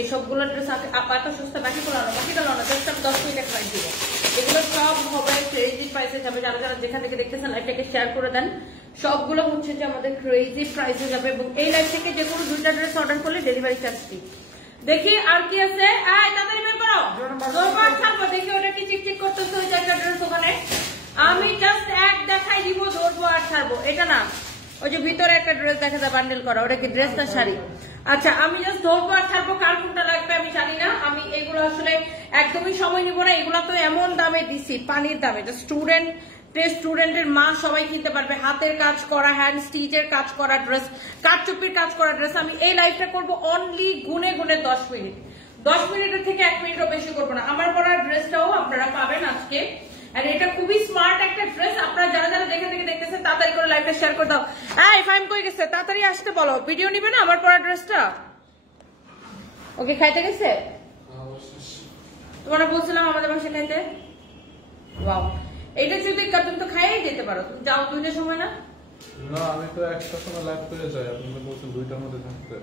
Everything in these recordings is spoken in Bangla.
এই সবগুলো ড্রেস এত সস্তা বাকিগুলো না, জাস্ট আমি 10 মিনিটে প্রাইস দিব। এগুলো সব হবে ক্রেজি প্রাইসে যাবে। যারা যারা যেখান থেকে দেখতেছেন লাইভটাকে শেয়ার করে দেন। সবগুলো হচ্ছে যে আমাদের ক্রেজি প্রাইসে যাবে এবং এই লাইভ থেকে যে কোনো 2টা ড্রেস অর্ডার করলে ডেলিভারি চার্জ ফ্রি। দেখি আর কি আছে, তাড়াতাড়ি বের করো, দরবার ছাড়বো। দেখি ওটা কি চিকচিক করতেছে ওই একটা ড্রেস ওখানে। আমি জাস্ট এক দেখাই দিব, ধরবো আর ছাড়বো। এটা না, ওই যে ভিতরে একটা ড্রেস দেখা যায় বান্ডেল করা, ওটা কি ড্রেস না শাড়ি? আচ্ছা, আমি জাস্ট ধরবো আর ছাড়বো। কার কোনটা লাগবে আমি জানি না। আমি এগুলো আসলে একদমই সময় নিব না। এগুলো তো এমন দামে দিছি, পানির দামে। স্টুডেন্টের মা সবাই কিনতে পারবে। হাতের কাজ করা, হ্যান্ড স্টিচের কাজ করা ড্রেস, কাঠচুপির কাজ করা ড্রেস। আমি এই লাইভটা করবো অনলি গুনে গুনে 10 মিনিট। 10 মিনিটের থেকে 1 মিনিটও বেশি করবো না। আমার পরা ড্রেসটাও আপনারা পাবেন আজকে। আর এটা খুবই স্মার্ট একটা ড্রেস। আপনারা যারা যারা যেখান থেকে দেখতেছেন তাড়াতাড়ি করে লাইভটা শেয়ার করে দাও। ফাইম কই গেছে? তাড়াতাড়ি আসতে বলো। ভিডিও নিবে না আমার পরা ড্রেসটা? ওকে, খাইতে গেছে? তোমরা বলছিলাম আমাদের বাসায় খাইতে। ওয়াও, এইটা যদি তুমি তো খাইয়ে দিতে পারো। তুমি যাও 2টার সময় না? না, আমি তো একটা সময় লাইভ করে যাই। আপনি বলছেন 2টার মধ্যে থাকতে।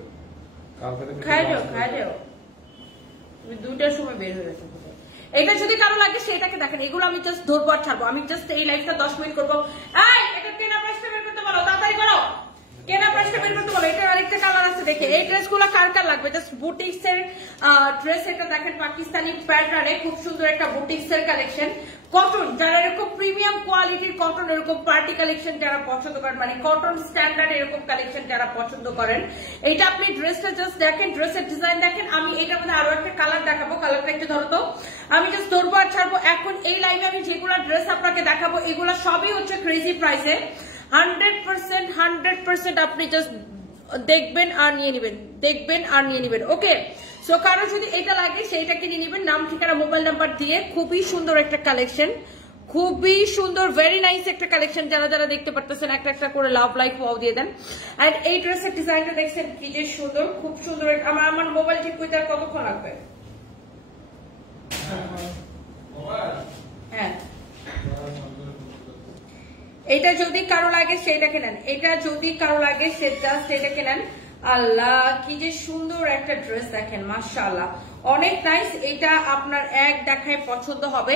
কালকে থেকে খাই যাও। তুমি 2টার সময় বের হয়ে গেছো। এটা যদি কারো লাগে সেটাকে দেখেন। এগুলো আমি জাস্ট ধরবো আর ছাড়বো। আমি জাস্ট এই লাইভটা 10 মিনিট করবো। এটা কেনা প্রাইসটা বের করতে বলো, তাড়াতাড়ি করো। কেনা প্রাইসটা বের করতে বলো। এটা আরেকটা কালার আছে দেখে। এই ড্রেসগুলো কার কার লাগবে? জাস্ট বুটিক্স এর ড্রেস। এটা দেখেন পাকিস্তানি প্যাটার্নে খুব সুন্দর একটা বুটিক্স এর কালেকশন। কটন, যারা এরকম প্রিমিয়াম কোয়ালিটির কটন, এরকম পার্টি কালেকশন যারা পছন্দ করেন, মানে কটন স্ট্যান্ডার্ড এরকম কালেকশন যারা পছন্দ করেন, এইটা আপনি ড্রেসটা জাস্ট দেখেন, ড্রেসের ডিজাইন দেখেন। আমি এটার মধ্যে আরো একটা কালার দেখাবো। কালারটা একটু ধরো তো। আমি জাস্ট ধরবো আর ছাড়বো। এখন এই লাইভে আমি যেগুলো ড্রেস আপনাকে দেখাবো এগুলো সবই হচ্ছে ক্রেজি প্রাইসে। 100% আপনি জাস্ট দেখবেন আর নিয়ে নিবেন। ওকে, সো কারো যদি এটা লাগে সেইটা কিনে নিবেন। নাম, ঠিকানা, মোবাইল নাম্বার দিয়ে। খুবই সুন্দর একটা কালেকশন, খুবই সুন্দর, ভেরি নাইস একটা কালেকশন। যারা যারা দেখতে পারতেছেন একটা একটা করে লাভ লাইক ওয়াও দিয়ে দেন। এন্ড এই ড্রেসের ডিজাইনটা দেখছেন কি যে সুন্দর, খুব সুন্দর। আমার মোবাইল ঠিক করতে আর কতক্ষণ লাগবে? হ্যাঁ, এটা যদি কারো লাগে সেটাকে নেন। এটা যদি কারো লাগে সেটাকে নেন। আল্লাহ, কি যে সুন্দর একটা ড্রেস দেখেন, মাশাআল্লাহ, অনেক নাইস। এটা আপনার এক দেখায় পছন্দ হবে।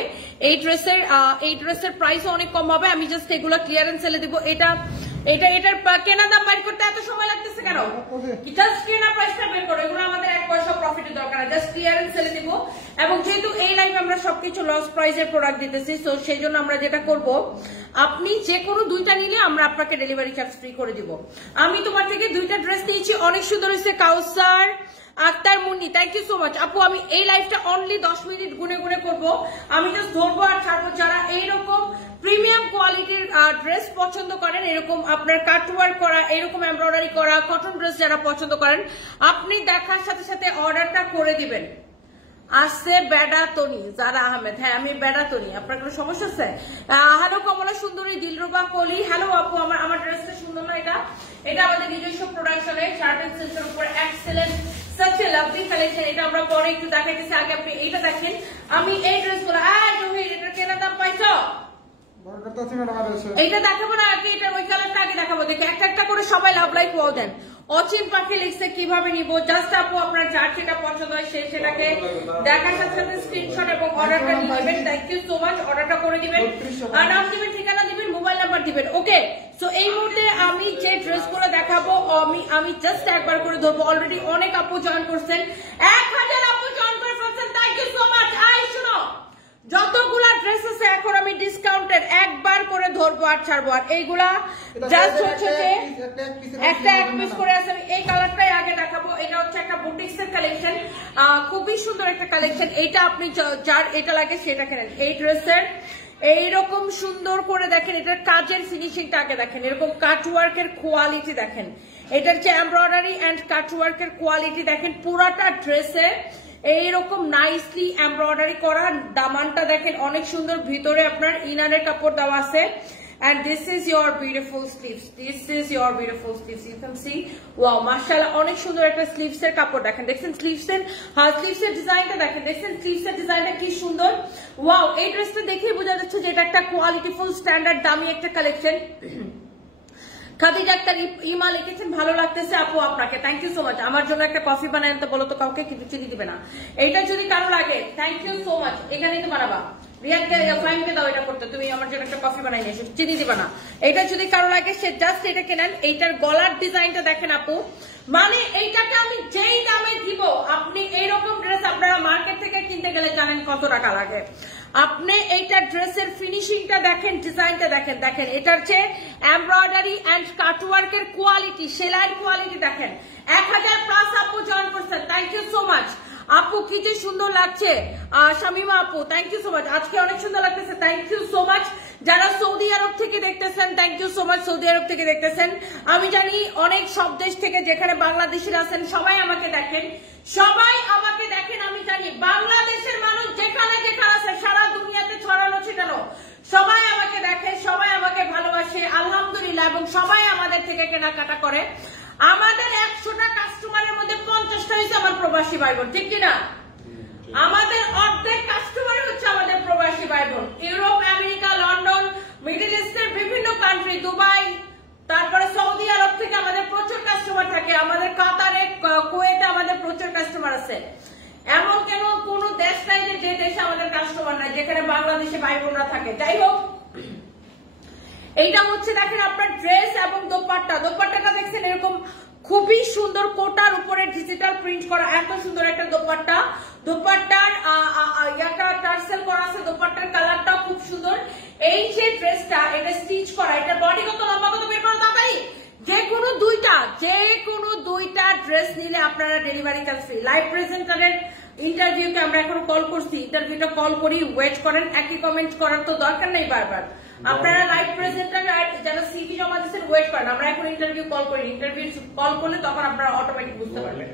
এই ড্রেসের প্রাইস অনেক কম হবে। আমি জাস্ট এগুলো ক্লিয়ারেন্স সেলে দিব। এটার কেনা দাম বাইর করতে এত সময় লাগতেছে কেন? জাস্ট কেনা প্রাইসটা বের করো। এগুলো আমাদের 1 পয়সা প্রফিটের দরকার নাই। জাস্ট ক্লিয়ারেন্স সেলে দিব। এবং যেহেতু এই লাইভে আমরা সবকিছু লস প্রাইসের প্রোডাক্ট দিতেছি, তো সেই জন্য আমরা যেটা করব, আপনি যে কোনো 2টা নিলে আমরা আপনাকে ডেলিভারি চার্জ ফ্রি করে দিব। আমি তোমার থেকে 2টা ড্রেস নিয়েছি, অনেক সুন্দর হয়েছে। Kawsar Akter Munni, thank you so much আপু। আমি এই লাইভটা অনলি 10 মিনিট গুনে গুনে করবো। আমি জাস্ট ধরবো আর ছাড়বো। যারা এইরকম প্রিমিয়াম কোয়ালিটির ড্রেস পছন্দ করেন, এরকম আপনার কাটওয়ার্ক করা, এরকম এমব্রয়ডারি করা কটন ড্রেস যারা পছন্দ করেন, আপনি দেখার সাথে সাথে অর্ডারটা করে দিবেন। আসছে বেডাতনি যারা আহমেদ। হ্যাঁ, আমি বেডাতনি। আপনার কোনো সমস্যা আছে? হ্যালো কমলা সুন্দরী, দিলরুবা কলি, হ্যালো আপু। আমার ড্রেসটা সুন্দর না? এটা আমাদের নিজস্ব প্রোডাকশনে শার্ট এন্ড সিল্কের উপর excellent such a lovely collection। এটা আমরা পরে একটু দেখাইতেছি। আগে আপনি এইটা দেখেন। আমি এই ড্রেসগুলো এটা কেনা দাম পাইছো? এইটা দেখাবো না আগে, এটা ওই কালারটা আগে দেখাবো। দেখে একটা একটা করে সবাই লাভ লাইক ওয়াও দেন। অচিন পাখি লিখছে কিভাবে নিব। জাস্ট আপু আপনার যার যেটা পছন্দ হয় সেটাকে দেখার সাথে সাথে স্ক্রিনশট এবং অর্ডারটা নিয়ে নেবেন। Thank you so much. অর্ডারটা করে দিবেন, নাম দিবেন, ঠিকানা দিবেন, মোবাইল নাম্বার দিবেন। ওকে, সো এই মুহূর্তে আমি যে ড্রেসগুলো দেখাবো আমি জাস্ট একবার করে ধরবো। অলরেডি অনেক আপু জয়েন করছেন, 1000 আপু জয়েন করে ফেলছেন। Thank you so much. শুনো, যতগুলা ড্রেস আছে এখন আমি ডিসকাউন্টেড একবার করে ধরবো আর ছাড়বো। আর এইগুলা জাস্ট হচ্ছে যে একটা এক পিস করে আছে। আমি এই কালারটাই আগে দেখাবো। এটা হচ্ছে একটা বুটিক্স এর কালেকশন, খুবই সুন্দর একটা কালেকশন। এটা আপনি যার এটা লাগে সেটাকে নেন। এই ড্রেসের এইরকম সুন্দর করে দেখেন, এটার কাজের ফিনিশিংটা আগে দেখেন, এরকম কাটওয়ার্কের কোয়ালিটি দেখেন, এটার যে এমব্রয়ডারি এন্ড কাটওয়ার্কের কোয়ালিটি দেখেন। পুরাটা ড্রেসে এইরকম নাইসলি এমব্রয়ডারি করা। দামানটা দেখেন অনেক সুন্দর, ভিতরে আপনার ইনারের কাপড় দেওয়া আছে। And this is your beautiful sleeves. This is your beautiful sleeves. You can see, wow, mashallah, অনেক সুন্দর একটা স্লিভস এর কাপড় দেখেন। দেখছেন স্লিভস এর ডিজাইনটা দেখেন। দেখছেন স্লিভস এর ডিজাইনটা কি সুন্দর। ওয়াও, এই ড্রেসটা দেখেই বোঝা যাচ্ছে যে এটা একটা কোয়ালিটিফুল স্ট্যান্ডার্ড দামি একটা কালেকশন। খাদিজা আক্তার ইমা লিখেছেন ভালো লাগতেছে আপু আপনাকে, থ্যাংক ইউ সো মাচ। আমার জন্য একটা কফি বানায় আনতে বলো তো কাউকে, কিন্তু চিনি দিবে না। এটা যদি কারো লাগে থ্যাংক ইউ সো মাচ, এখানেই তো বানাবা। রিয়াকে ফাইনকে দাও এটা করতে, তুমি আমার জন্য একটা কফি বানাই নিয়ে এসো, চিনি দিবে না। এটা যদি কারো লাগে সে জাস্ট এটা কেনেন। এইটার গলার ডিজাইনটা দেখেন আপু, মানে এইটাকে আমি যেই দামে দিব, আপনি এইরকম ড্রেস আপনারা মার্কেট থেকে কিনতে গেলে জানেন কত টাকা লাগে। আপনি এইটা ড্রেসের ফিনিশিংটা দেখেন, ডিজাইনটা দেখেন, দেখেন এটার চেয়ে এমব্রয়ডারি এন্ড কাটওয়ার্কের কোয়ালিটি, সেলাইয়ের কোয়ালিটি দেখেন। 1000+ আপু জয়েন করছেন, থ্যাংক ইউ সো মাচ। আপু কি যে সুন্দর লাগছে, শামিমা আপু থ্যাংক ইউ সো মাচ, আজকে অনেক সুন্দর লাগতেছে, থ্যাংক ইউ সো মাচ। যারা সৌদি আরব থেকে দেখতেছেন thank you so much, Saudi Arab থেকে দেখতেছেন। আমি জানি অনেক সব দেশ থেকে যেখানে বাংলাদেশিরা আছেন সবাই আমাকে দেখেন, সবাই আমাকে দেখেন। আমি জানি বাংলাদেশের মানুষ যেখানে যেখানে আছে সারা দুনিয়াতে ছড়ানো ছিটানো, সবাই আমাকে দেখে, সবাই আমাকে ভালোবাসে আলহামদুলিল্লাহ, এবং সবাই আমাদের থেকে কেনাকাটা করে। আমাদের 100টা কাস্টমারের মধ্যে 50টা হচ্ছে আমার প্রবাসী ভাই বোন, ঠিক কিনা? আমাদের অর্ধেক কাস্টমার হচ্ছে আমাদের প্রবাসী ভাই বোন। ইউরোপ, আমেরিকা, লন্ডন, মিডল ইস্টের বিভিন্ন কান্ট্রি, দুবাই, তারপরে সৌদি আরব থেকে আমাদের প্রচুর কাস্টমার থাকে। আমাদের কাতারে, কুয়েতে আমাদের প্রচুর কাস্টমার আছে। এমন কেন কোন দেশ নাই যে দেশে আমাদের কাস্টমার নাই, যেখানে বাংলাদেশে ভাই বোনরা থাকে। যাই হোক, এইটা হচ্ছে দেখেন আপনার ড্রেস এবং দোপাট্টা। দোপাট্টাটা দেখছেন এরকম খুবই সুন্দর, কোটার উপরে ডিজিটাল প্রিন্ট করা, এত সুন্দর একটা দোপাট্টা। দোপাট্টার ইয়াটা টার্সেল করা আছে, দোপাট্টার কালারটা খুব সুন্দর। এই যে ড্রেসটা, এটা স্টিচ করা, এটা বডি কত লম্বা কত বের করা তাড়াতাড়ি, যে কোনো দুইটা ড্রেস নিলে আপনারা ডেলিভারি চার্জ ফ্রি। লাইভ প্রেজেন্টারের ইন্টারভিউকে আমরা এখন কল করছি, ইন্টারভিউটা কল করি, ওয়েট করেন, একই কমেন্ট করার তো দরকার নেই বারবার। আপনারা লাইভ প্রেজেন্টার যারা সিভি জমা দিচ্ছেন ওয়েট করেন, আমরা এখন ইন্টারভিউ কল করি, ইন্টারভিউ কল করলে তখন আপনারা অটোমেটিক বুঝতে পারবেন।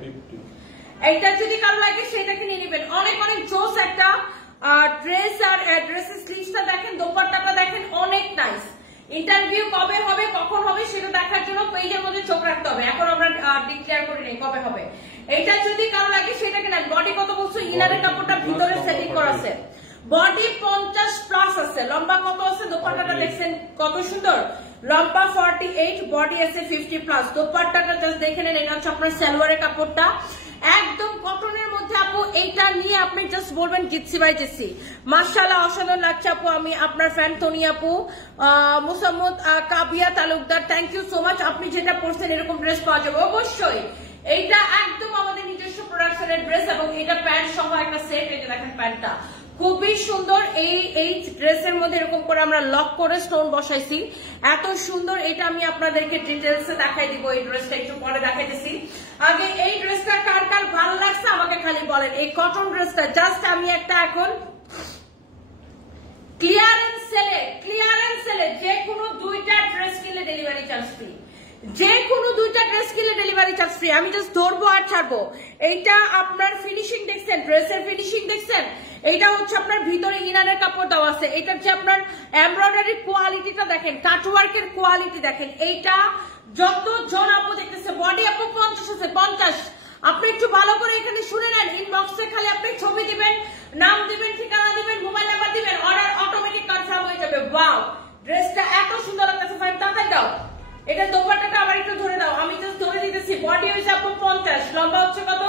এইটা যদি কারো লাগে সেটাকে নিয়ে নেবেন। অনেক অনেক জোস একটা ড্রেস, আর ড্রেসের স্লিভসটা দেখেন, দোপাট্টাটা দেখেন, অনেক নাইস। ইন্টারভিউ কবে হবে, কখন হবে সেটা দেখার জন্য পেজের মধ্যে চোখ রাখতে হবে। এখন আমরা ডিক্লেয়ার করে নেই কবে হবে। এইটা যদি কারো লাগে সেটাকে নেন। বডি কত বলছো, ইনারের কাপড়টা ভিতরে সেটিং করা আছে, বডি 50+ আছে, লম্বা কত আছে, দোপাট্টাটা দেখছেন কত সুন্দর, লম্বা 48, বডি আছে 50+। দোপাট্টাটা জাস্ট দেখে নেন, এটা হচ্ছে আপনার সালোয়ারের কাপড়টা, একদম কটনের মধ্যে আপু। এইটা নিয়ে আপনি জাস্ট বলবেন জিতসি বাই জিতসি, মাশাআল্লাহ অসাধারণ লাগছে আপু। আমি আপনার ফ্যান তনি আপু, Musammat Kabia Talukdar, thank you so much. আপনি যেটা পড়ছেন এরকম ড্রেস পাওয়া যাবে অবশ্যই। এইটা একদম আমাদের নিজস্ব প্রোডাকশনের ড্রেস, এবং এটা প্যান্ট সহ একটা সেট। এই যে দেখেন প্যান্টটা খুবই সুন্দর। এই ড্রেসের মধ্যে এরকম করে আমরা লক করে স্টোন বসাইছি, এত সুন্দর। এটা আমি আপনাদেরকে ডিটেলসে দেখাই দিব, এই ড্রেসটা একটু পরে দেখাইতেছি। আগে এই ড্রেসটা কার কার ভালো লাগছে আমাকে খালি বলেন। এই কটন ড্রেসটা জাস্ট আমি একটা এখন ক্লিয়ারেন্স সেলে যে কোনো দুইটা ড্রেস কিনলে ডেলিভারি চার্জ ফ্রি, যে কোনো দুইটা ড্রেস কিনলে ডেলিভারি চার্জ ফ্রি। আমি জাস্ট ধরবো আর ছাড়বো। এইটা আপনার ফিনিশিং দেখছেন, ড্রেসের ফিনিশিং দেখছেন, এইটা হচ্ছে আপনার ভিতরে ইনারের কাপড় দেওয়া আছে, এটা হচ্ছে আপনার এমব্রয়ডারির কোয়ালিটিটা দেখেন, কাটওয়ার্কের কোয়ালিটি দেখেন। এইটা যতজন আপু দেখতেছে, বডি আপু 50 আছে, 50। আপনি একটু ভালো করে এখানে শুনে নেন, ইনবক্সে খালি আপনি ছবি দিবেন, নাম দিবেন, ঠিকানা দিবেন, মোবাইল নাম্বার দিবেন, অর্ডার অটোমেটিক কনফার্ম হয়ে যাবে। ওয়াও, ড্রেসটা এত সুন্দর লাগতেছে, ফাইন তাকাই দাও। এটা দোপাট্টাটা আবার একটু ধরে দাও, আমি জাস্ট ধরে দিতেছি। বডি হচ্ছে আপু 50, লম্বা হচ্ছে কত,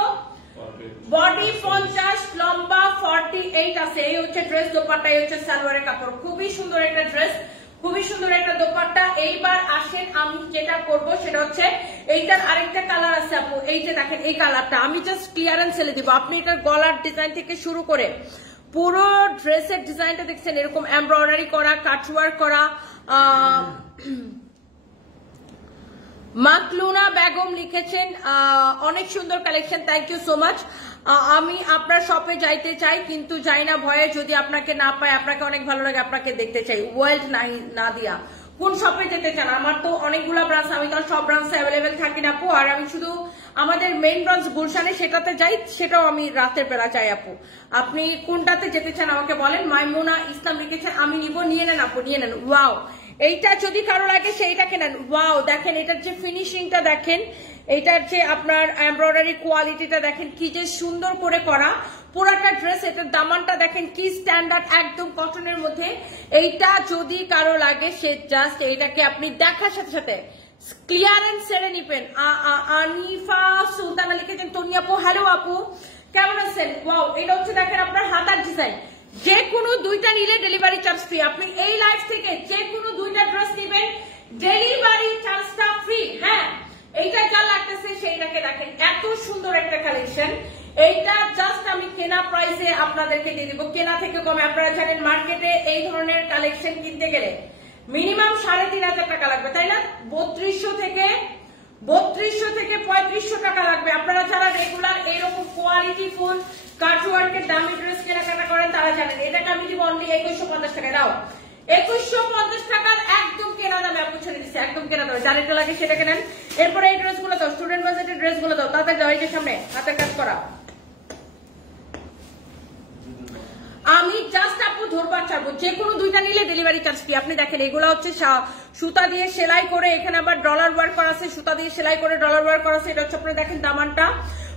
বডি 50, লম্বা 48 আছে। এই হচ্ছে ড্রেস, দোপাট্টা, এই হচ্ছে সালোয়ারের কাপড়। খুবই সুন্দর একটা ড্রেস, খুবই সুন্দর একটা দোপাট্টা। এইবার আসেন আমি যেটা করব সেটা হচ্ছে, এইটার আরেকটা কালার আছে আপু, এই যে দেখেন এই কালারটা আমি জাস্ট ক্লিয়ারেন্স সেলে দিব। আপনি এটার গলার ডিজাইন থেকে শুরু করে পুরো ড্রেসের ডিজাইনটা দেখছেন, এরকম এমব্রয়ডারি করা, কাটওয়ার্ক করা। মাকলুনা বেগম লিখেছেন অনেক সুন্দর collection, thank you so much. আমি আপনার শপে যাইতে চাই কিন্তু যাই না ভয়ে, যদি আপনাকে না পাই, আপনাকে অনেক ভালো লাগে, আপনাকে দেখতে চাই। ওয়ার্ল্ড না দিয়া কোন শপে যেতে চান? আমার তো অনেকগুলো ব্রাঞ্চ, আমি তো সব ব্রাঞ্চে অ্যাভেলেবেল থাকি না আপু। আর আমি শুধু আমাদের মেইন ব্রাঞ্চ গুলশানে সেটাতে যাই, সেটাও আমি রাতের বেলা যাই আপু। আপনি কোনটাতে যেতে চান আমাকে বলেন। মাইমুনা ইসলাম লিখেছেন আমি নিব, নিয়ে নেন আপু, নিয়ে নেন। ওয়াও, এইটা যদি কারো লাগে সেইটাকে নেন। ওয়াও, দেখেন এটার যে ফিনিশিংটা দেখেন, এটার যে আপনার এমব্রয়ডারি কোয়ালিটিটা দেখেন, কি যে সুন্দর করে করা পুরাটা ড্রেস। এটার দামানটা দেখেন কি স্ট্যান্ডার্ড, একদম কটনের মধ্যে। এইটা যদি কারো লাগে সে জাস্ট এইটাকে আপনি দেখার সাথে সাথে ক্লিয়ারেন্স সেরে নিবেন। আনিফা সুলতানা লিখেছেন তন্নি আপু, হ্যালো আপু কেমন আছেন? ওয়াও, এটা হচ্ছে দেখেন আপনার হাতার ডিজাইন। যে কোনো দুইটা নিলে ডেলিভারি চার্জ ফ্রি। আপনি এই লাইভ থেকে যে কোনো দুইটা ড্রেস নিবেন, ডেলিভারি চার্জটা ফ্রি। হ্যাঁ, এইটা যা লাগতেছে সেইটাকে দেখেন, এত সুন্দর একটা কালেকশন। এইটা জাস্ট আমি কেনা প্রাইসে আপনাদেরকে দিয়ে দিব, কেনা থেকে কমে। আপনারা জানেন মার্কেটে এই ধরনের কালেকশন কিনতে গেলে মিনিমাম 3,500 টাকা লাগবে, তাই না? 3200 থেকে 3500 টাকা লাগবে। আপনারা যারা রেগুলার এরকম কোয়ালিটি ফুল কাটওয়ার্কের দামি ড্রেস কেনাকাটা করেন তারা জানেন। এটাকে আমি দিব অনলি 2150 টাকা। দাও 2150 টাকার একদম কেনা দামে আপু ছেড়ে দিচ্ছে, একদম কেনা দামে। যার এটা লাগে সেটাকে নেন। এরপরে এই ড্রেসগুলো দাও, স্টুডেন্ট বাজেটের ড্রেসগুলো দাও, তাদের দাও। এই যে সামনে হাতের কাজ করা, আমি জাস্ট আপু ধরবার চাবো, যে কোনো দুইটা নিলে ডেলিভারি চার্জ ফ্রি। আপনি দেখেন এগুলো হচ্ছে সুতা দিয়ে সেলাই করে, এখানে আবার ডলার ওয়ার্ক করা আছে, সুতা দিয়ে সেলাই করে ডলার ওয়ার্ক করা আছে। এটা হচ্ছে আপনি দেখেন দামানটা,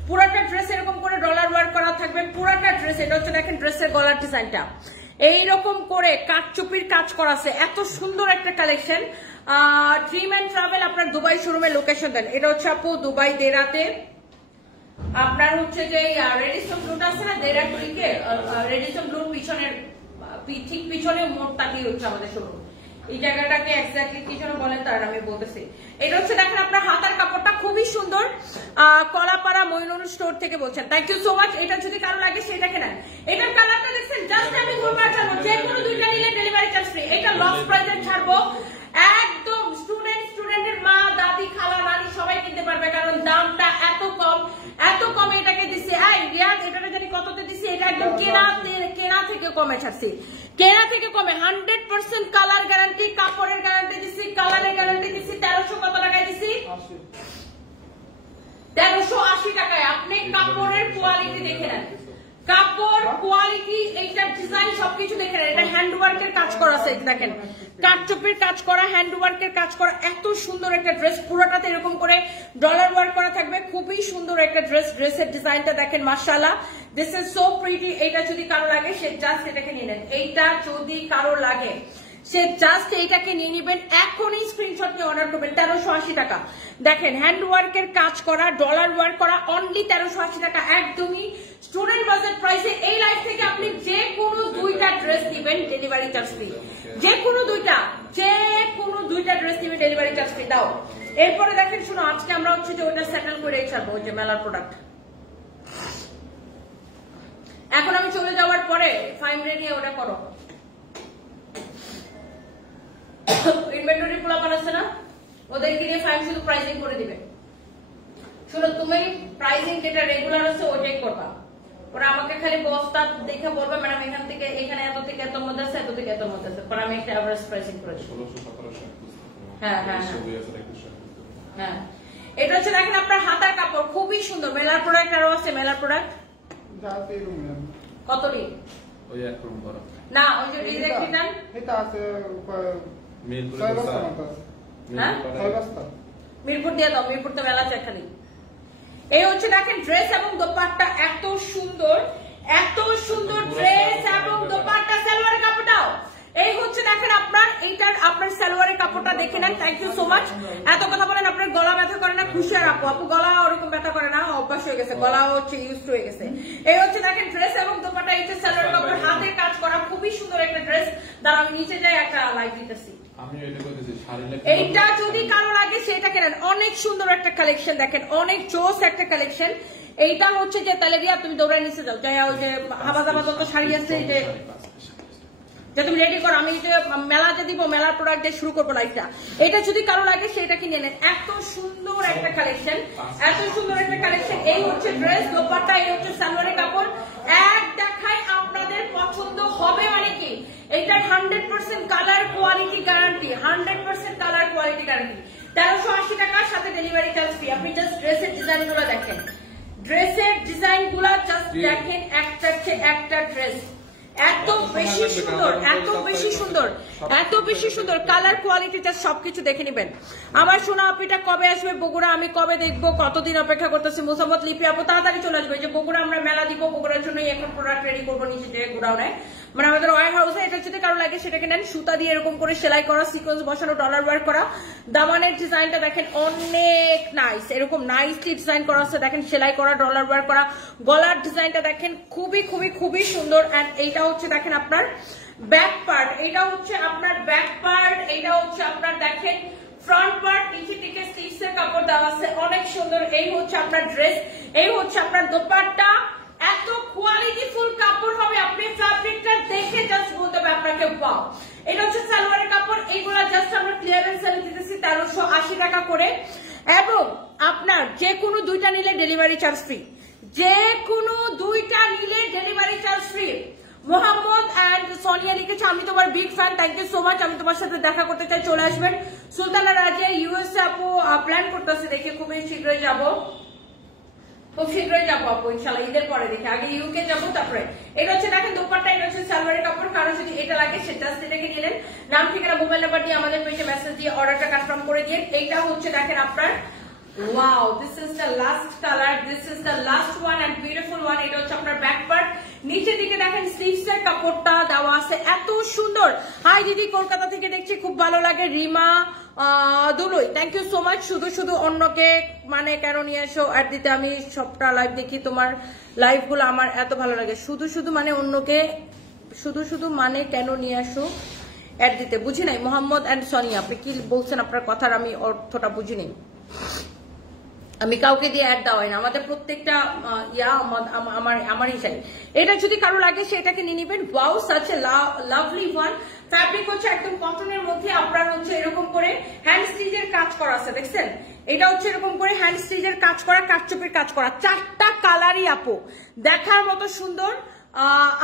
পুরাটা ড্রেস এরকম করে ডলার ওয়ার্ক করা থাকবে, পুরাটা ড্রেস। এটা হচ্ছে দেখেন ড্রেসের গলার ডিজাইনটা এইরকম করে কাঠচুপির কাজ করা আছে, এত সুন্দর একটা কালেকশন। ড্রিম এন্ড ট্রাভেল আপনার দুবাই শোরুমের লোকেশন দেন। এটা হচ্ছে আপু দুবাই দেরাতে, আপনার হচ্ছে যে রেডিসন ব্লুটা আছে না দেরাকুড়িকে, রেডিসন ব্লুর পিছনের ঠিক পিছনে মোড়টাকেই হচ্ছে আমাদের শোরুম। এই জায়গাটাকে এক্স্যাক্টলি কি যেন বলেন তার আমি বলতেছি। এটা হচ্ছে দেখেন আপনার হাতার কাপড়টা খুবই সুন্দর, কলাপাড়া মইনুর স্টোর থেকে বলছেন। Thank you so much. এটা যদি কারো লাগে সেটাকে নেন। এটার কালারটা দেখছেন, জাস্ট আমি ধরবার চাবো, যে কোনো দুইটা নিলে ডেলিভারি চার্জ ফ্রি। এটা লস প্রাইসে ছাড়বো একদম, স্টুডেন্টের মা দাদি খালা নানি সবাই কিনতে পারবে, কারণ দামটা এত কম, এত কমে এটাকে দিচ্ছি। রিয়াজ এটা জানি কততে দিচ্ছি, এটা একদম কেনা থেকে কমে ছাড়ছি, কেনা থেকে কমে। 100% কালার গ্যারান্টি, কাপড়ের গ্যারান্টি দিচ্ছি, কালারের গ্যারান্টি দিচ্ছি। 1300 কত টাকায় দিচ্ছি? 1380 টাকায়। আপনি কাপড়ের কোয়ালিটি দেখে নেন, কাপড় কোয়ালিটি, এইটার ডিজাইন সবকিছু দেখে নেন। এটা হ্যান্ড ওয়ার্কের কাজ করা আছে, দেখেন কাঠচুপির কাজ করা, হ্যান্ড ওয়ার্কের কাজ করা, এত সুন্দর একটা ড্রেস। পুরোটাতে এরকম করে ডলার ওয়ার্ক করা থাকবে, খুবই সুন্দর একটা ড্রেস। ড্রেসের ডিজাইনটা দেখেন মাশাআল্লাহ, দিস ইজ সো প্রিটি। এইটা যদি কারো লাগে সে জাস্ট এটাকে নিয়ে নেন। এইটা যদি কারো লাগে সে জাস্ট এইটাকে নিয়ে নিবেন, এখনই স্ক্রিনশট নিয়ে অর্ডার করবেন। 1380 টাকা। দেখেন হ্যান্ড ওয়ার্কের কাজ করা, ডলার ওয়ার্ক করা, অনলি 1380 টাকা, একদমই স্টুডেন্ট বাজেট প্রাইসে। এই লাইফ থেকে আপনি যে কোনো দুইটা ড্রেস দিবেন ডেলিভারি চার্জ ফ্রি, যে কোনো দুইটা ড্রেস দিবেন ডেলিভারি চার্জ ফ্রি। দাও এরপরে দেখেন, শুনো আজকে আমরা হচ্ছে যে ওটা সেটেল করে ছাড়বো, ওই যে মেলার প্রোডাক্ট। এখন আমি চলে যাওয়ার পরে ফাইন রেডি ওটা করো। ইনভেন্টরি পোলা বানাচ্ছে না, ওদেরকে দিয়ে ফাইন শুধু প্রাইসিং করে দিবে। শুনো তুমি প্রাইসিং যেটা রেগুলার আছে ওটাই করবা, ওরা আমাকে খালি বস্তা দেখে বলবে ম্যাডাম এখান থেকে এখানে এত থেকে এত মধ্যে আছে, এত থেকে এত মধ্যে আছে, পরে আমি একটা এভারেজ প্রাইসিং করে দিই। হ্যাঁ হ্যাঁ হ্যাঁ, এটা হচ্ছে দেখেন আপনার হাতার কাপড় খুবই সুন্দর। মেলার প্রোডাক্ট আরো আছে, মেলার প্রোডাক্ট কত রি? ওই এক রুম করা না, ওই যে রিজেক্ট রিটার্ন এটা আছে মিরপুরে হ্যাঁ মিরপুর দিয়ে দাও, মিরপুর তো মেলা আছে খালি। এই হচ্ছে দেখেন ড্রেস এবং দোপাট্টা এত সুন্দর, এত সুন্দর ড্রেস এবং দোপাট্টা। সালোয়ারের কাপড়টাও এই হচ্ছে দেখেন আপনার, এইটার আপনার সালোয়ারের কাপড়টা দেখে নেন। Thank you so much. এত কথা বলেন আপনার গলা ব্যথা করে না? খুশি আর আপু, আপু গলা ওরকম ব্যথা করে না, অভ্যাস হয়ে গেছে, গলা হচ্ছে ইউজ হয়ে গেছে। এই হচ্ছে দেখেন ড্রেস এবং দোপাট্টা, এই হচ্ছে সালোয়ারের কাপড়, হাতের কাজ করা, খুবই সুন্দর একটা ড্রেস। দাঁড়া আমি নিচে যাই একটা লাইভ দিতেছি। এইটা যদি কারো লাগে সেটা কেনেন, অনেক সুন্দর একটা কালেকশন দেখেন, অনেক জোস একটা কালেকশন। এইটা হচ্ছে যে তালেরিয়া, তুমি দৌড়ায় নিচে যাও, যাই ওই যে হাবাজ হাবাজ যত শাড়ি আছে যে তুমি রেডি করো, আমি যে মেলাতে দিব, মেলার প্রোডাক্ট দিয়ে শুরু করবো লাইফটা। এটা যদি কারো লাগে সেটা কিনে নেন, এত সুন্দর একটা কালেকশন, এত সুন্দর একটা কালেকশন। এই হচ্ছে ড্রেস, দোপাট্টা, এই হচ্ছে সালোয়ারের কাপড়। এক দেখায় আপনাদের পছন্দ হবে মানে কি, এইটার 100% colour quality guarantee, 100% colour quality guarantee. 1380 টাকার সাথে ডেলিভারি চার্জ ফ্রি। আপনি জাস্ট ড্রেসের ডিজাইন গুলো দেখেন, ড্রেসের ডিজাইন গুলা জাস্ট দেখেন, একটা একটা ড্রেস এত বেশি সুন্দর, এত বেশি সুন্দর, এত বেশি সুন্দর কালার কোয়ালিটি, যা সবকিছু দেখে নেবেন। আমার সোনা আপিটা কবে আসবে বগুড়া, আমি কবে দেখবো, কতদিন অপেক্ষা করতেছি। মোসাম্মদ লিপি আপু তাড়াতাড়ি চলে আসবে, যে বগুড়া আমরা মেলা দিব, বগুড়ার জন্য এখন প্রোডাক্ট রেডি করবো নিচে যে গোডাউনে, মানে আমাদের ওয়ার হাউসে। এটা যদি কারো লাগে সেটাকে নেন, সুতা দিয়ে এরকম করে সেলাই করা, সিকোয়েন্স বসানো, ডলার ওয়ার্ক করা। দামানের ডিজাইনটা দেখেন অনেক নাইস, এরকম নাইসলি ডিজাইন করা আছে, দেখেন সেলাই করা, ডলার ওয়ার্ক করা। গলার ডিজাইনটা দেখেন খুবই খুবই খুবই সুন্দর। এন্ড এইটা হচ্ছে দেখেন আপনার ব্যাক পার্ট, এটা হচ্ছে আপনার ব্যাক পার্ট, এটা হচ্ছে আপনার দেখেন ফ্রন্ট পার্ট, নিচে থেকে স্লিভস এর কাপড় দেওয়া আছে, অনেক সুন্দর। এই হচ্ছে আপনার ড্রেস, এই হচ্ছে আপনার দোপাট্টা। এত কোয়ালিটিফুল কাপড় হবে, আপনি ফ্যাব্রিকটা দেখে জাস্ট বলতে হবে আপনাকে ওয়াও। এটা হচ্ছে সালোয়ারের কাপড়, এইগুলা জাস্ট আমরা ক্লিয়ারেন্স সেল দিতেছি 1380 টাকা করে। এবং আপনার যে কোনো দুইটা নিলে ডেলিভারি চার্জ ফ্রি, যে কোনো দুইটা নিলে delivery charge free. Mohammad and Sonia লিখেছে আমি তোমার big fan, thank you so much, আমি তোমার সাথে দেখা করতে চাই, চলে আসবেন। সুলতানা রাজিয়া ইউএসএ আপু প্ল্যান করতেছে, দেখে খুবই শীঘ্রই যাবো, খুব শীঘ্রই যাবো আপু ইনশাল্লাহ, ঈদের পরে দেখে। আগে ইউকে যাবো, তারপরে এটা হচ্ছে দেখেন দোপাট্টা, এটা হচ্ছে সালোয়ারের কাপড়। কারো যদি এটা লাগে সেটা এটাকে নিলেন, নাম ঠিকানা মোবাইল নাম্বার দিয়ে আমাদের পেজে মেসেজ দিয়ে অর্ডারটা কনফার্ম করে দিয়ে। এইটা হচ্ছে দেখেন আপনার wow, this is the last colour, this is the last one and beautiful one. এটা হচ্ছে আপনার ব্যাক পার্ট, নিচের দিকে দেখেন স্লিভস এর কাপড়টা দেওয়া আছে, এত সুন্দর। হাই দিদি, কলকাতা থেকে দেখছি, খুব ভালো লাগে। Rima Dului, thank you so much. শুধু শুধু অন্যকে মানে কেন নিয়ে এসো আর দিতে, আমি সবটা লাইভ দেখি, তোমার লাইভ গুলো আমার এত ভালো লাগে। শুধু শুধু মানে অন্যকে, শুধু শুধু মানে কেন নিয়ে আসো অ্যাড দিতে, বুঝি নাই। মোহাম্মদ এন্ড সোনিয়া, আপনি কি বলছেন? আপনার কথার আমি অর্থটা বুঝি নাই। আমি কাউকে দিয়ে অ্যাড দেওয়াই না, আমাদের প্রত্যেকটা আমারই চাই। এটা যদি কারো লাগে সেটাকে নিয়ে নিবেন। Wow, such a lovely one. Fabric হচ্ছে একদম কটনের মধ্যে, আপনার হচ্ছে এরকম করে হ্যান্ড স্টিচের কাজ করা আছে, দেখছেন? এটা হচ্ছে এরকম করে হ্যান্ড স্টিচের কাজ করা, কাটচুপির কাজ করা, চারটা কালারই আপু দেখার মতো সুন্দর।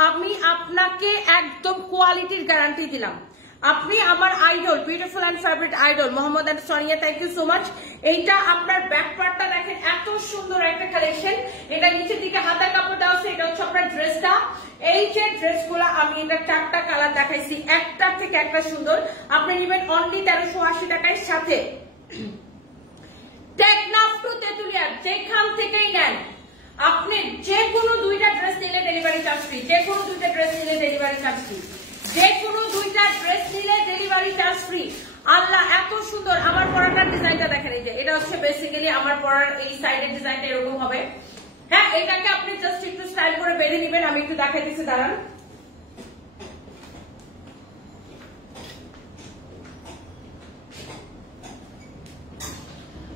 আমি আপনাকে একদম কোয়ালিটির গ্যারান্টি দিলাম। আপনি আমার idol, beautiful and favourite idol Mohammad and Sonia, thank you so much. এইটা আপনার ব্যাক পার্টটা দেখেন, এত সুন্দর একটা কালেকশন। এটা নিচের দিকে হাতার কাপড় দেওয়া আছে, এটা হচ্ছে আপনার ড্রেসটা। এই যে ড্রেসগুলো আমি এটা চারটা কালার দেখাইছি, একটা থেকে একটা সুন্দর। আপনি নেবেন অনলি 1380 টাকায়, সাথে টেকনাফ টু তেতুলিয়া যেখান থেকেই নেন আপনি যে কোনো দুইটা ড্রেস নিলে ডেলিভারি চার্জ ফ্রি, যে কোনো দুইটা ড্রেস নিলে ডেলিভারি চার্জ ফ্রি, যে কোনো দুইটা ড্রেস নিলে ডেলিভারি চার্জ ফ্রি। আল্লাহ এত সুন্দর। আমার পরাটার ডিজাইনটা দেখেন, এই যে এটা হচ্ছে বেসিক্যালি আমার পরার এই সাইডের ডিজাইনটা এরকম হবে। হ্যাঁ, এটাকে আপনি জাস্ট একটু স্টাইল করে বেঁধে নেবেন। আমি একটু দেখাই দিচ্ছি, দাঁড়ান।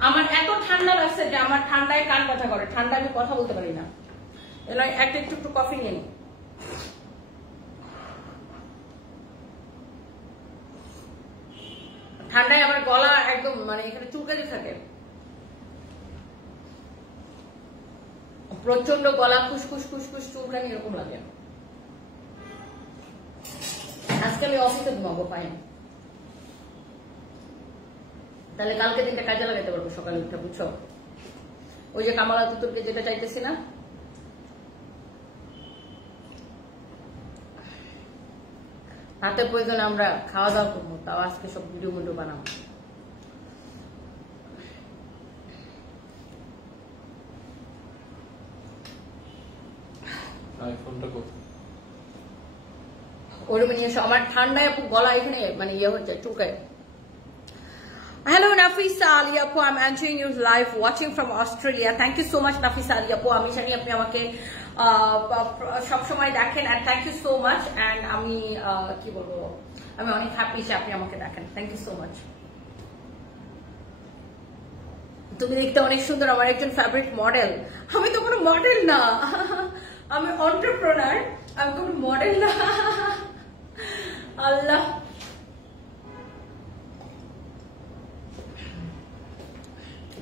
আমার এত ঠান্ডা লাগছে যে আমার ঠান্ডায় কান ব্যথা করে, ঠান্ডা আমি কথা বলতে পারি না। একটা একটু একটু কফি নিয়ে নিই। ঠান্ডায় আমার গলা একদম মানে এখানে চুলকাতে থাকে, প্রচন্ড গলা খুশখুশ খুশখুশ চুলকানি এরকম লাগে। আজকে আমি অফিসে ঘুমাবো, পাই তাহলে কালকে দিনটা কাজে লাগাতে পারবো সকালে উঠে, বুঝছো? ওই যে কামাল আতুতুরকে যেটা চাইতেছি না, হাতে প্রয়োজনে আমরা খাওয়া দাওয়া করবো, তাও আজকে সব ভিডিও ভিডিও বানাবো। ওরকম নিয়ে এসো। আমার ঠান্ডায় গলা এখানে মানে ইয়ে হচ্ছে, চুলকায়। Hello Nafisa Ali Apu, I'm entering you live watching from Australia. Thank you so much Nafisa Ali Apu, আমি জানি আপনি আমাকে সব সময় দেখেন, and thank you so much, and আমি কি বলবো, আমি অনেক হ্যাপি যে আপনি আমাকে দেখেন। Thank you so much. তুমি দেখতে অনেক সুন্দর, আমার একজন ফেভারিট মডেল। আমি তো কোনো মডেল না, আমি এন্টারপ্রেনার, আমি কোনো মডেল না। আল্লাহ,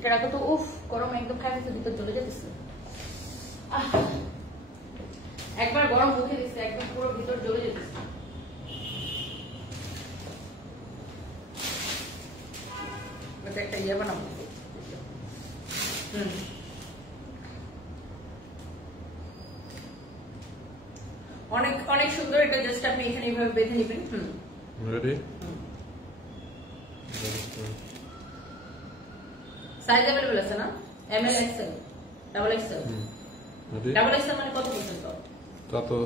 এটা তো উফ গরমে একদম খাই ভিতর চলে যেতেছে। একবার গরম মুখে দিচ্ছে, একদম পুরো ভিতর জ্বলে যেতেছে। একটা ইয়ে বানাবো। অনেক অনেক সুন্দর। এটা জাস্ট আপনি এখানে এইভাবে বেঁধে নেবেন। রেডি? সাইজ अवेलेबल আছে না? M L XL, double XL. Ready? Double XL মানে কত পর্যন্ত? তা তো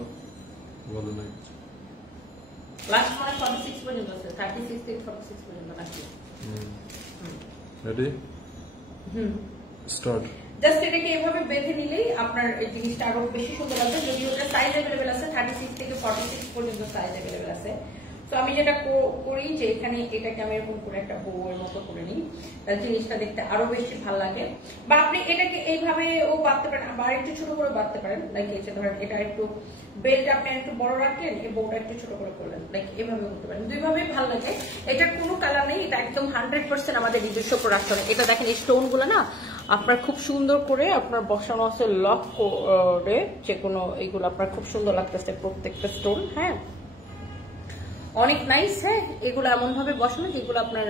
বলে নাই। লাস্ট মানে 46 পর্যন্ত আছে, 36 থেকে 46 পর্যন্ত নাকি? রেডি? স্টার্ট। জাস্ট এটাকে এভাবে বেঁধে নিলেই আপনার এই জিনিসটা আরো বেশি সুন্দর লাগবে। যদি ওটা সাইজ अवेलेबल আছে 36 থেকে 46 পর্যন্ত সাইজ अवेलेबल আছে। তো আমি যেটা করি যে এখানে এটাকে আমি এরকম করে একটা বউয়ের মতো করে নিই, তাহলে জিনিসটা দেখতে আরো বেশি ভালো লাগে। বা আপনি এটাকে এইভাবে ও বাঁধতে পারেন, আবার একটু ছোট করে বাঁধতে পারেন। লাইক এই যে ধরেন এটা একটু বেল্ট আপনি একটু বড় রাখলেন, এই বউটা একটু ছোট করে করলেন, লাইক এভাবে করতে পারেন। দুইভাবেই ভালো লাগে। এটার কোনো কালার নেই, এটা একদম 100% আমাদের নিজস্ব প্রোডাকশন। এটা দেখেন এই স্টোন গুলো না আপনার খুব সুন্দর করে আপনার বসানো আছে লক করে, যে কোনো এইগুলো আপনার খুব সুন্দর লাগতেছে প্রত্যেকটা স্টোন। হ্যাঁ, অনেক নাইস। হ্যাঁ, এগুলো এমন ভাবে বসানো যেগুলো আপনার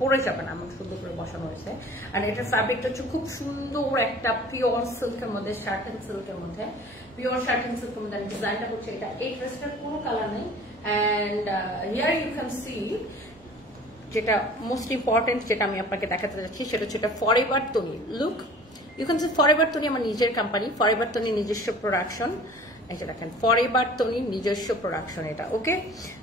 পরে যাবে না, এমন সুন্দর করে বসানো হয়েছে। আর এটার ফ্যাব্রিকটা হচ্ছে খুব সুন্দর একটা পিওর সিল্কের মধ্যে, শার্টেন সিল্কের মধ্যে, পিওর শার্টেন সিল্কের মধ্যে ডিজাইনটা করছে এটা। এই ড্রেসটার কোনো কালার নেই। And here you can see যেটা মোস্ট ইম্পর্টেন্ট, যেটা আমি আপনাকে দেখাতে যাচ্ছি সেটা হচ্ছে এটা forever Toni. Look, you can see forever Toni আমার নিজের কোম্পানি, ফরএভার তনি নিজস্ব প্রোডাকশন। এটা দেখেন ফরএভার তনি নিজস্ব প্রোডাকশন এটা। ওকে,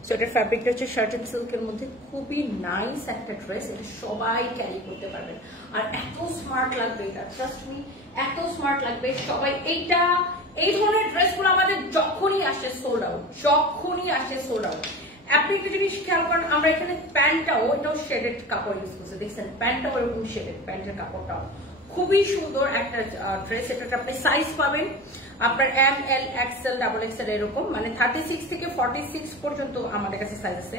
সো এটার ফ্যাব্রিকটা হচ্ছে শার্টেন সিল্কের মধ্যে, খুবই নাইস একটা ড্রেস। এটা সবাই ক্যারি করতে পারবেন আর এত স্মার্ট লাগবে এটা, ট্রাস্ট মি, এত স্মার্ট লাগবে সবাই। এইটা এই ধরনের ড্রেসগুলো আমাদের যখনই আসে সোল্ড আউট, যখনই আসে সোল্ড আউট। আপনি একটা জিনিস খেয়াল করেন, আমরা এখানে প্যান্টটাও এটাও শেডেড কাপড় ইউজ করছি, দেখছেন প্যান্টটাও এরকম শেডেড, প্যান্টের কাপড়টাও খুবই সুন্দর একটা ড্রেস। এটাতে আপনি সাইজ পাবেন আপনার এম, এল, এক্সেল, ডাবল এক্সেল এরকম, মানে 36 থেকে 46 পর্যন্ত আমাদের কাছে সাইজ আছে।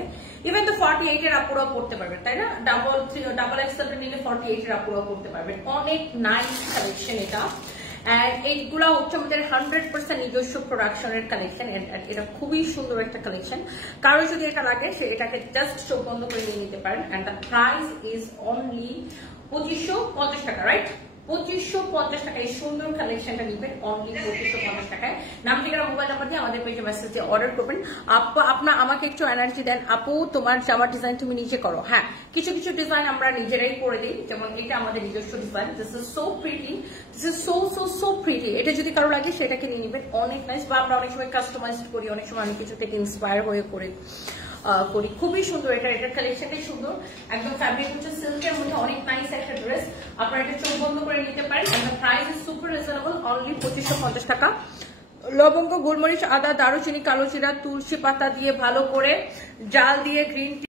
ইভেন তো 48 এর আপুরাও পড়তে পারবেন, তাই না? ডাবল এক্সেলটা নিলে 48 এর আপুরাও পড়তে পারবেন। অনেক নাইস কালেকশন এটা। এইগুলা হচ্ছে আমাদের 100% নিজস্ব প্রোডাকশনের কালেকশন। এটা খুবই সুন্দর একটা কালেকশন। কারো যদি এটা লাগে সে এটাকে জাস্ট চোখ বন্ধ করে নিয়ে নিতে পারেন। And the price is only 2550 টাকা, রাইট? 2550 টাকা এই সুন্দর কালেকশনটা নিবেন অনলি 2550 টাকায়। নাম, ঠিকানা, মোবাইল নাম্বার দিয়ে আমাদের পেজে মেসেজ দিয়ে অর্ডার করবেন। আপনার আমাকে একটু এনার্জি দেন, আপু তোমার জামার ডিজাইন তুমি নিজে করো। হ্যাঁ, কিছু কিছু ডিজাইন আমরা নিজেরাই করে দিই, যেমন এটা আমাদের নিজস্ব design. This is so pretty, this is so so so pretty. এটা যদি কারো লাগে সেটাকে নিয়ে নিবেন, অনেক নাইস। বা আমরা অনেক সময় কাস্টমাইজ করি, অনেক সময় অনেক কিছু থেকে ইন্সপায়ার হয়ে করি। খুবই সুন্দর এটা, এটার কালেকশনটাই সুন্দর। একদম ফ্যাব্রিক হচ্ছে সিল্কের মধ্যে, অনেক নাইস একটা ড্রেস। আপনারা এটা চোখ বন্ধ করে নিতে পারেন। Price is super reasonable, only 2550 টাকা। লবঙ্গ, গোলমরিচ, আদা, দারুচিনি, কালো জিরা, তুলসী পাতা দিয়ে ভালো করে জাল দিয়ে গ্রিন টি